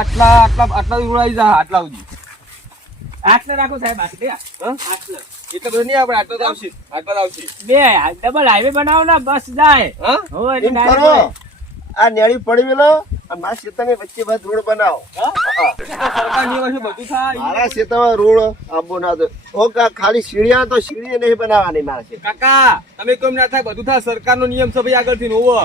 આટલા ઉડાઈ જા આટલા સુધી આટલે રાખો સાહેબ આટલે આટલે એટલે બધું નહીં આપણે આટલો જ આવશે બે ડબલ હાઈવે બનાવો ને બસ જાય હો એટલે એમ કરો આ નેળી પડી વેલો અને મારા ખેતરની વચ્ચે બસ રોડ બનાવો સરકાર નિયમ હશે બધું થાય મારા ખેતરમાં રોડ આબો ના દો ઓ ખાલી સીડિયા તો સીડી નહીં બનાવવાની મારા ખેતર કાકા તમે કેમ ના થાય બધું થાય સરકારનો નિયમ છે ભાઈ આગળથી હોવો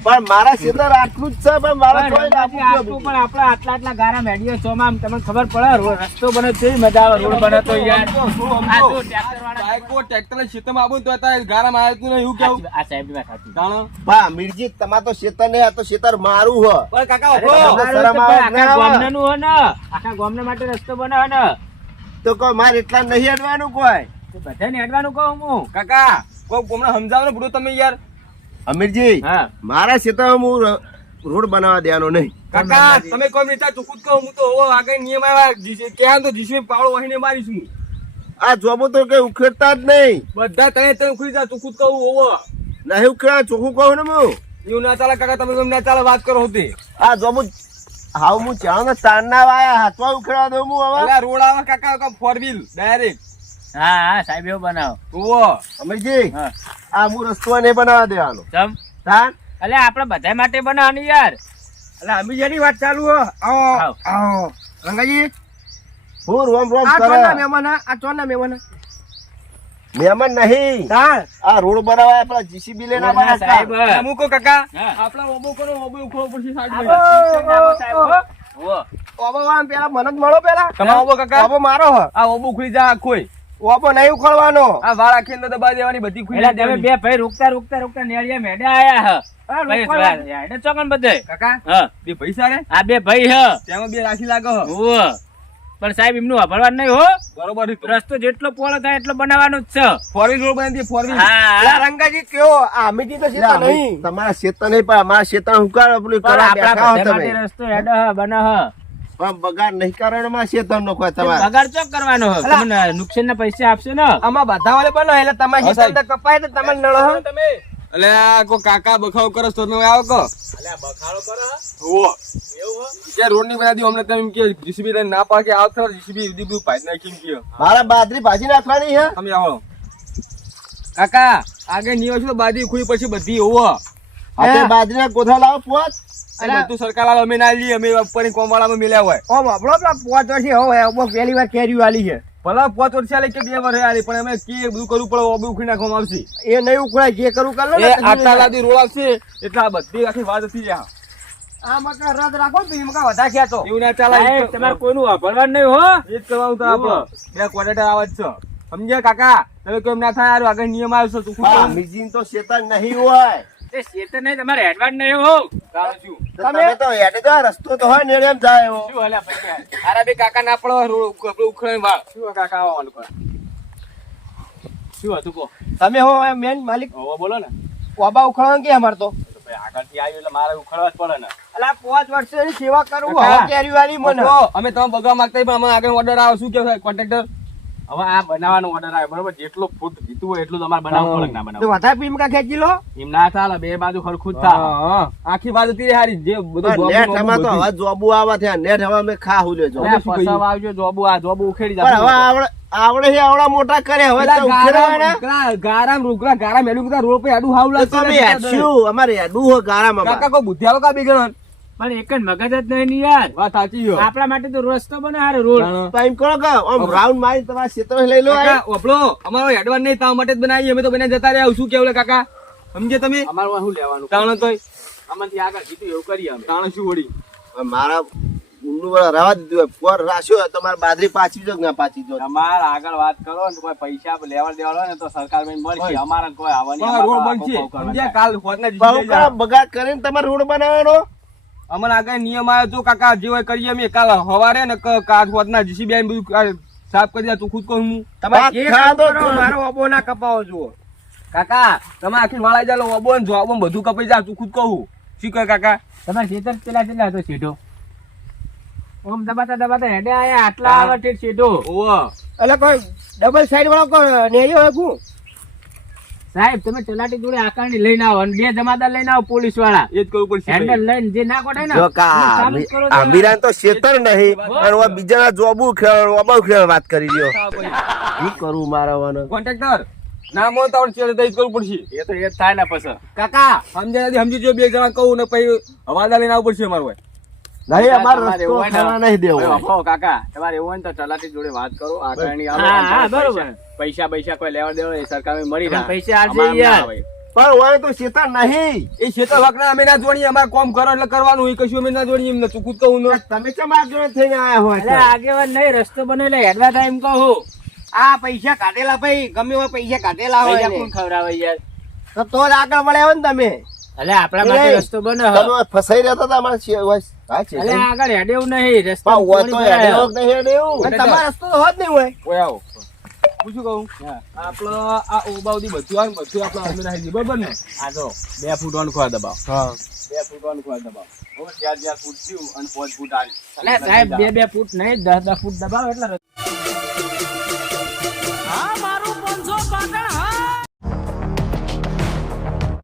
પણ મારા ખેતર આટલું જ છે પણ મારા કોઈ પણ આપડે આટલા ગારા મેડિયો ચોમાં તમને ખબર પડે રસ્તો બને છે મજા આવે રોડ બને તો યાર આ તો ટ્રેક્ટર વાળા કોઈ ટ્રેક્ટર ખેતરમાં આવું તો અત્યારે ગારામાં આવ્યું નહીં એવું કેવું આ સાહેબ ની વાત સાચી જાણો બા મિરજી તમાર તો ખેતર નહીં આ તો ખેતર મારું હ પણ કાકા આખા ગામના હો ને આખા ગામના માટે રસ્તો બનાવે ને તો કોઈ મારે એટલા નહીં અડવાનું કોઈ બધાને હેડવાનું કહું હું કાકા કોઈ હમણાં સમજાવો ને બધું તમે યાર અમીરજી હા મારા ખેતરમાં હું રોડ બનાવવા દેવાનો નહીં કાકા તમે કોઈ રીતે ચોખ્ખું કહો હું તો આગળ નિયમ આવ્યા ક્યાં તો જીસી પાવડો વહીને મારીશ હું આ જોબો તો કઈ ઉખેડતા જ નહીં બધા તમે ઉખડી જા ચોખ્ખું કહું હોવો નહીં ઉખેડા ચોખ્ખું કહું ને હું એવું ના ચાલે કાકા તમે ના ચાલે વાત કરો હોતી આ જોબો હાવ હું ચાલો ને તારના વાયા હાથમાં ઉખેડવા દઉં હું હવે અલા રોડ આવે કાકા ફોર વ્હીલ ડાયરેક્ટ હા સાહેબ એવું બનાવો ઓવો અમીરજી હા આ હું રસ્તો નહીં બનાવવા દેવાનો ચમ તાન એટલે આપડે બધા માટે બનાવવાની યાર એટલે અમીરજી વાત ચાલુ હો આવો આવો રંગાજી હું રોમ રોમ કરે આ ચોના મહેમાન મહેમાન નહીં આ રોડ બનાવવા આપડા જીસીબી લઈને આવવાના સાહેબ અમુકો કાકા હા. આપડા ઓબો કરો ઓબો ઉખો પડશે ઓબો વાળા પેલા મને જ મળો પેલા તમારો ઓબો કાકા ઓબો મારો હ આ ઓબો ઉખડી જા કોઈ ઓબો નહીં ઉખડવાનો આ વાળ આખી અંદર દબા દેવાની બધી એટલે તમે ખુલી બે ભાઈ રોકતા નેળિયા મેડે આયા હ હેડે ચોકન બધે કાકા હા બે પૈસા રે આ બે ભાઈ હ તેમાં બે રાખી લાગો ઓવો પણ સાહેબ એમનું વાપરવાનું નહીં હો બરોબર રસ્તો જેટલો પોળો થાય એટલો બનાવવાનો જ છે ફોર વ્હીલ રોડ બનાવી ફોર વ્હીલ હા રંગાજી કયો આ અમીરજી તો શેતા નહીં તમારા શેતા નહીં પણ અમારા શેતા હુંકાર પેલું પણ કરવા આપણા બેઠા હો બધા તમે માટે રસ્તો હેડે હ બને હ પણ બગાડ નહીં કારણમાં શેતા નો કોઈ તમારે પગાર ચોક કરવાનો હ તમને નુકસાન ના પૈસા આપશો ને આમાં બધા વાળે બનો એટલે તમારે શેતા તો કપાય તો તમે નળો હો તમે એટલે આ કો કાકા બખાવ કરો તો તમે આવો કો અલ્યા બખાડો કરો ઓવો એવું હ કે રોડ ની બનાવી અમને તમે એમ કે જીસીબી લઈને ના પાકે આવતો જીસીબી દીધું પાઈ નાખી એમ કે મારા બાજરી ભાજી નાખવાની હે તમે આવો કાકા આગળ નિયો છો બાજી ખુઈ પછી બધી ઓવો આપણે બાજરીના કોથળા લાવો પોત અને બધું સરકાર વાળા અમે ના લઈએ અમે ઉપર કોમ વાળામાં મિલ્યા હોય ઓમ આપણો પેલા પોત વર્ષે હવે ઓમ પહેલી વાર કેરી વાલી છે ભલા 5 વર્ષ આલે કે 2 વર્ષ આલે પણ અમે કે બધું કરવું પડે ઓબી ઉખડી નાખવામાં આવશે એ નહીં ઉખડાય જે કરું કર લો એ આટલા લાદી રોડ આવશે એટલે આ બધી આખી વાત હતી જા આ મકા રદ રાખો તો એમ કા વધા ખેંચો એવું ના ચાલે સાહેબ, તમારે કોઈનું વાપરવાનું નહીં હો એ જ કરવાનું તો આપણો બે ક્વાર્ટર આવા જ છે સમજ્યા કાકા તમે કેમ ના થાય યાર આગળ નિયમ આવ્યો છે તું હા મિજીન તો શેતાન નહીં હોય એ શેતર નહીં તમારે હેડવાનું નહીં હો શું તમે તો હેડે તો આ રસ્તો તો હોય ને એમ જાય એવો શું હલ્યા પૈસા તારા બે કાકા ના પડો રોડ ઉખડે વાળ શું કાકા આવવાનું કરે શું હતું કો તમે હો મેન માલિક હવે બોલો ને ઓબા ઉખડવાનું કે અમાર તો ભાઈ આગળથી આવ્યું એટલે મારે ઉખડવા જ પડે ને અલા 5 વર્ષની સેવા કરું કાકા, હવે કેરી વાલી મને અમે તમે બગા માંગતા પણ અમે આગળ ઓર્ડર આવે શું કે કોન્ટ્રાક્ટર હવે આ બનાવવાનો ઓર્ડર આવે બરોબર જેટલો ફૂટ જીતું હોય એટલું તમારે બનાવવું પડે કે ના તો બનાવવું વધારે પીમ કા ખેંચી લો એમ ના ચાલે બે બાજુ ખરખું જ થાય હા આખી વાત હતી હારી જે બધું નેટ હમા તો હવે જોબુ આવા થયા નેટ હવે અમે ખા હું લેજો અરે પસાવ આવજો જોબુ આ જોબુ ઉખેડી પણ હવે જાય આવડે છે આવડા મોટા કરે હવે તો ઉખેડવાના ગારામ રોકડા ગારામ મેલું બધા રોડ પે આડું હાવ તો તમે હેડશું અમારે હેડું હો ગારામાં કાકા કોઈ બુદ્ધિયાળો કા બીગણ પણ એક જ મગજ જ નહીં ને યાર વાત સાચી છે આપણા માટે તો રસ્તો બને હારે રોડ તો એમ કરો કે આમ રાઉન્ડ મારી તમારા ક્ષેત્ર લઈ લો કાકા ઓપલો અમારો એડવાન્સ નહીં તાવ માટે જ બનાવી અમે તો બને જતા રહ્યા શું કેવું લે કાકા સમજે તમે અમારું શું લેવાનું તાણ તોય આમાંથી આગળ જીતું એવું કરીએ અમે તાણ શું વળી મારા ઊંડું વાળા રવા દીધું પોર રાખ્યો તમારે બાજરી પાછી જો કે ના પાછી જો તમારે આગળ વાત કરો ને કોઈ પૈસા લેવા દેવા હોય ને તો સરકાર માં મળશે અમારે કોઈ આવવાની રોડ બનશે સમજ્યા કાલ હોતના બહુ જીસી કરા બગાડ કરીને તમારે રોડ બનાવવાનો અમને આગળ નિયમ આવ્યો તો કાકા જે હોય કરીએ અમે કાલ હવારે ને કાલ હોતના જીસીબી આવીને બધું સાફ કરી દે તું ખુદ કહું હું તમારે ખાધો મારો અબો ના કપાવો જુઓ કાકા તમે આખી વાળા જાલો ઓબો ને જોબો ને બધું કપાઈ જા તું ખુદ કહું શું કહે કાકા તમારે ખેતર પેલા હતો શેઠો ઓમ દબાતા હેડે આયા આટલા આવે તે શેઠો ઓવો એટલે કોઈ ડબલ સાઈડ વાળો કોઈ નેરી હોય કુ સાહેબ તમે તલાટી જોડે આકારણી લઈને આવો અને 2 જમાદાર લઈને આવો પોલીસ વાળા એ જ કરવું પડશે ભાઈ. હેન્ડલ લઈને જે ના કોટે ને જો કા ચાલુ જ કરો તમે. આંબીરાન તો શેતર નહીં અને ઓવા બીજાના જોબુ ખેલ ઓબા ખેલ વાત કરી રહ્યો હા ભાઈ. શું કરું મારા કોન્ટ્રાક્ટર ના મોન તાવડ છે તો એ જ કરવું પડશે. એ તો એ જ થાય ને પછી કાકા સમજ્યા નથી, સમજી જો 2 જણા કહું ને પછી હવાદાર લઈને આવવું પડશે અમારે ભાઈ. નહીં અમારે તમારે રસ્તો એવું હોય ને, ખાવા નહીં દેવો અફો કાકા તમારે એવું હોય ને તો તલાટી જોડે વાત કરો આકારણી આવો હા, અને હા, બરોબર. પૈસા કોઈ લેવા દેવા એ સરકાર મળી તમે જાય પૈસા આપજે અમારે યાર. ના આવે. પણ હોય તો શેતર નહીં એ શેતર વખના અમે ના જોડીએ, અમારે કોમ કરો એટલે કરવાનું, એ કશું અમે ના જોડીએ એમને ચૂકું જ કહું ને. તમે કેમ આગળ થઈને આયા હોય અરે આગેવાન નહીં રસ્તો બનાવી લે હેડવા ટાઈમ કહું આ પૈસા કાઢેલા ભાઈ ગમે એવા પૈસા કાઢેલા પૈસા કોણ ખવડાવે યાર તો જ આગળ વળ્યા હોય ને તમે અલે આપણા માટે નહીં. રસ્તો બને તમે ફસાઈ રહેતા હતા અમારા હા છે અલે આગળ હેડેવું નહીં રસ્તો પણ હોય તો કોણ બનાવે? હેડેવો કે નહીં હેડેવું? અને તમારો રસ્તો તો હોત નહીં હોય ઓય આવો. હું શું કહું? આપડે આ ઓબાવથી બધું આવે ને બધું આપણે અમે નાખી દઈએ, બરોબર ને? આ જો 2 ફૂટ ઓન ખોવા દબાવ હા. 2 ફૂટ ઓન ખોવા દબાવ હો 4 ફૂટ થયું અને 5 ફૂટ આવી અલે સાહેબ 2 ફૂટ નહીં 10 ફૂટ દબાવો એટલે હા